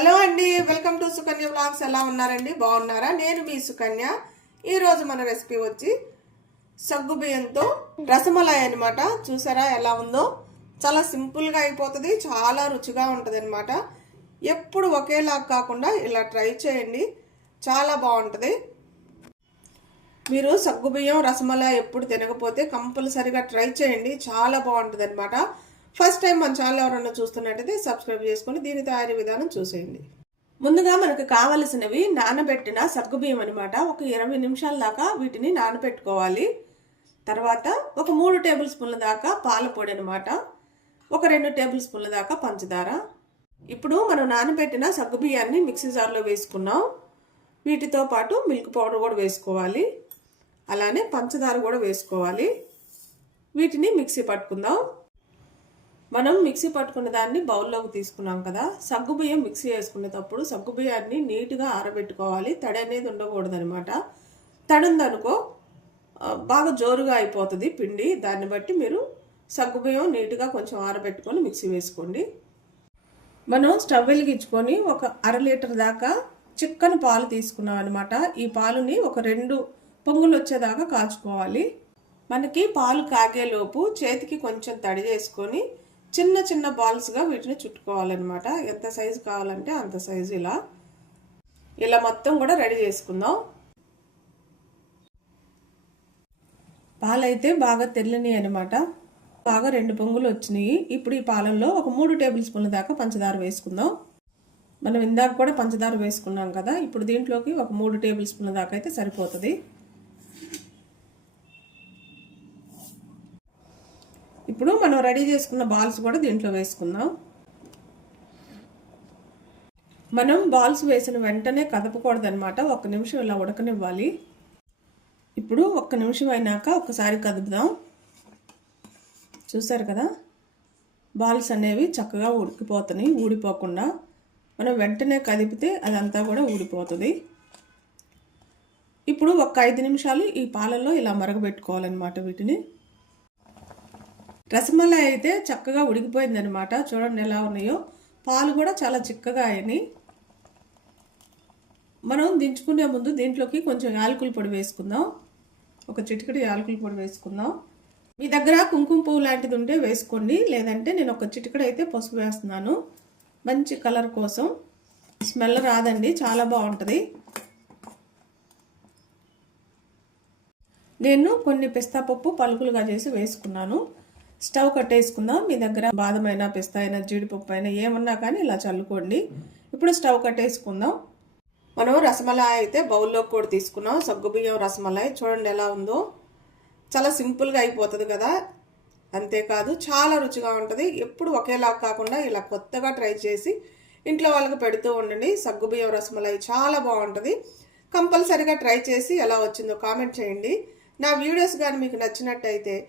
Hello అండి welcome to Sukanya blogs ఎలా ఉన్నారండి? బాగున్నారా? నేను మీ సుకన్య. ఈరోజు మన రెసిపీ వచ్చి సగ్గు బియ్యంతో రసమలాయ్ అనమాట చూసారా ఎలా ఉందో? చాలా సింపుల్గా అయిపోతుంది చాలా రుచిగా ఉంటుంది అనమాట ఎప్పుడు ఒకేలా కాకుండా ఇలా ట్రై చేయండి చాలా బాగుంటుంది. మీరు సగ్గుబియ్యం రసమలై ఎప్పుడు తినకపోతే కంపల్సరిగా ట్రై చేయండి చాలా బాగుంటుంది అనమాట ఫస్ట్ టైం మన ఛానల్ ఎవరన్నా చూస్తున్నట్టయితే సబ్స్క్రైబ్ చేసుకొని దీని తయారీ విధానం చూసేయండి. ముందుగా మనకు కావలసినవి నానబెట్టిన సగ్గుబియ్యం అనమాట ఒక ఇరవై నిమిషాల దాకా వీటిని నానబెట్టుకోవాలి. తర్వాత ఒక మూడు టేబుల్ స్పూన్ల దాకా పాల పొడి అనమాట ఒక రెండు టేబుల్ స్పూన్ల దాకా పంచదార. ఇప్పుడు మనం నానబెట్టిన సగ్గుబియ్యాన్ని మిక్సీ జార్లో వేసుకున్నాం. వీటితో పాటు మిల్క్ పౌడర్ కూడా వేసుకోవాలి. అలానే పంచదార కూడా వేసుకోవాలి. వీటిని మిక్సీ పట్టుకుందాం. మనం మిక్సీ పట్టుకున్న దాన్ని బౌల్లోకి తీసుకున్నాం కదా సగ్గుబియ్యం మిక్సీ వేసుకునేటప్పుడు సగ్గుబియ్యాన్ని నీట్గా ఆరబెట్టుకోవాలి. తడి అనేది ఉండకూడదు అనమాట ఉందనుకో బాగా జోరుగా అయిపోతుంది పిండి. దాన్ని బట్టి మీరు సగ్గుబియ్యం నీట్గా కొంచెం ఆరబెట్టుకొని మిక్సీ వేసుకోండి. మనం స్టవ్ వెలిగించుకొని ఒక అర లీటర్ దాకా చిక్కని పాలు తీసుకున్నాం అనమాట ఈ పాలుని ఒక రెండు పొంగులు వచ్చేదాకా కాచుకోవాలి. మనకి పాలు కాగేలోపు చేతికి కొంచెం తడి చేసుకొని చిన్న చిన్న బాల్స్గా వీటిని చుట్టుకోవాలన్నమాట. ఎంత సైజు కావాలంటే అంత సైజు ఇలా. ఇలా మొత్తం కూడా రెడీ చేసుకుందాం. పాలైతే బాగా తెల్లని అనమాట బాగా రెండు పొంగులు వచ్చినాయి. ఇప్పుడు ఈ పాలల్లో ఒక మూడు టేబుల్ స్పూన్ల దాకా పంచదార వేసుకుందాం. మనం ఇందాక కూడా పంచదార వేసుకున్నాం కదా. ఇప్పుడు దీంట్లోకి ఒక మూడు టేబుల్ స్పూన్ల దాకా అయితే సరిపోతుంది. ఇప్పుడు మనం రెడీ చేసుకున్న బాల్స్ కూడా దీంట్లో వేసుకుందాం. మనం బాల్స్ వేసిన వెంటనే కదపకూడదు అనమాట ఒక్క నిమిషం ఇలా ఉడకనివ్వాలి. ఇప్పుడు ఒక్క నిమిషం అయినాక ఒకసారి కదుపుదాం. చూసారు కదా? బాల్స్ అనేవి చక్కగా ఉడికిపోతున్నాయి ఊడిపోకుండా. మనం వెంటనే కదిపితే అదంతా కూడా ఊడిపోతుంది. ఇప్పుడు ఒక ఐదు నిమిషాలు ఈ పాలల్లో ఇలా మరగబెట్టుకోవాలన్నమాట వీటిని. రసమలై అయితే చక్కగా ఉడికిపోయిందనమాట చూడండి ఎలా ఉన్నాయో. పాలు కూడా చాలా చిక్కగా అయినాయి. మనం దించుకునే ముందు దీంట్లోకి కొంచెం యాలకుల పొడి వేసుకుందాం. ఒక చిటికడి యాలకుల పొడి వేసుకుందాం. మీ దగ్గర కుంకుమ పువ్వు లాంటిది ఉంటే వేసుకోండి. లేదంటే నేను ఒక చిటికడ అయితే పసుపు వేస్తున్నాను. మంచి కలర్ కోసం. స్మెల్ రాదండి చాలా బాగుంటుంది. నేను కొన్ని పిస్తా పప్పు పలుకులుగా చేసి వేసుకున్నాను. స్టవ్ కట్టేసుకుందాం. మీ దగ్గర బాదమైనా పిస్తా అయినా జీడిపప్పు అయినా ఏమన్నా కానీ ఇలా చల్లుకోండి. ఇప్పుడు స్టవ్ కట్టేసుకుందాం. మనం రసమలాయ్ అయితే బౌల్లో కూడా తీసుకున్నాం. సగ్గుబియ్యం రసమలాయ్ చూడండి ఎలా ఉందో. చాలా సింపుల్గా అయిపోతుంది కదా. అంతేకాదు చాలా రుచిగా ఉంటుంది. ఎప్పుడు ఒకేలా కాకుండా ఇలా కొత్తగా ట్రై చేసి ఇంట్లో వాళ్ళకి పెడుతూ ఉండండి. సగ్గుబియ్యం రసమలై చాలా బాగుంటుంది. కంపల్సరిగా ట్రై చేసి ఎలా వచ్చిందో కామెంట్ చేయండి. నా వీడియోస్ కానీ మీకు నచ్చినట్టయితే